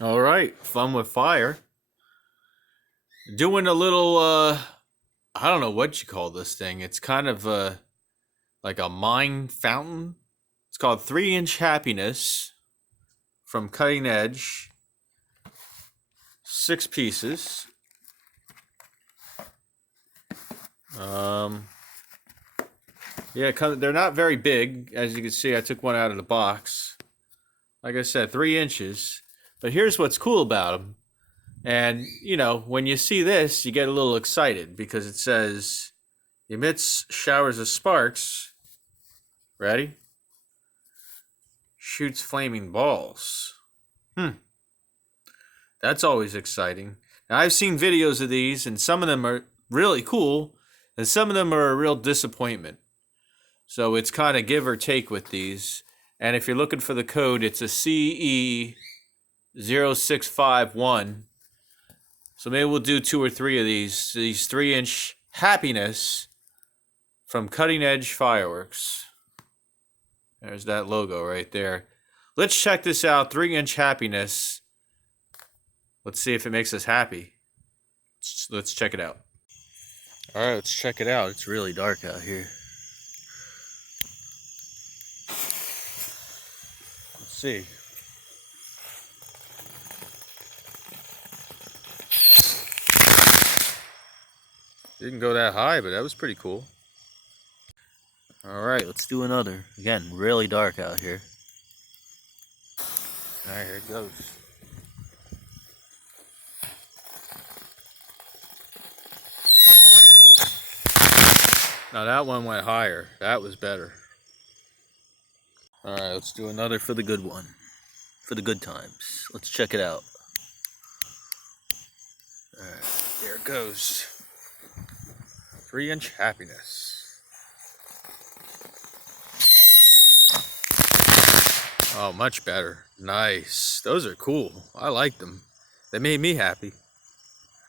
All right, fun with fire. Doing a little I don't know what you call this thing. It's kind of like a mine fountain. It's called 3-inch happiness from Cutting Edge. 6 pieces. Yeah, they're not very big. As you can see, I took one out of the box. Like I said, 3 inches. But here's what's cool about them. And, when you see this, you get a little excited because it says emits showers of sparks. Ready? Shoots flaming balls. That's always exciting. Now, I've seen videos of these, and some of them are really cool, and some of them are a real disappointment. So it's kind of give or take with these. And if you're looking for the code, it's a CE0651. So maybe we'll do 2 or 3 of these 3-inch happiness from Cutting Edge Fireworks. There's that logo right there. Let's check this out. 3-inch happiness. Let's see if it makes us happy. Let's check it out. All right, let's check it out. It's really dark out here. Let's see. Didn't go that high, but that was pretty cool. All right, let's do another. Again, really dark out here. All right, here it goes. Now that one went higher. That was better. All right, let's do another for the good one. For the good times. Let's check it out. All right, there it goes. 3-inch happiness. Oh, much better. Nice. Those are cool. I like them. They made me happy.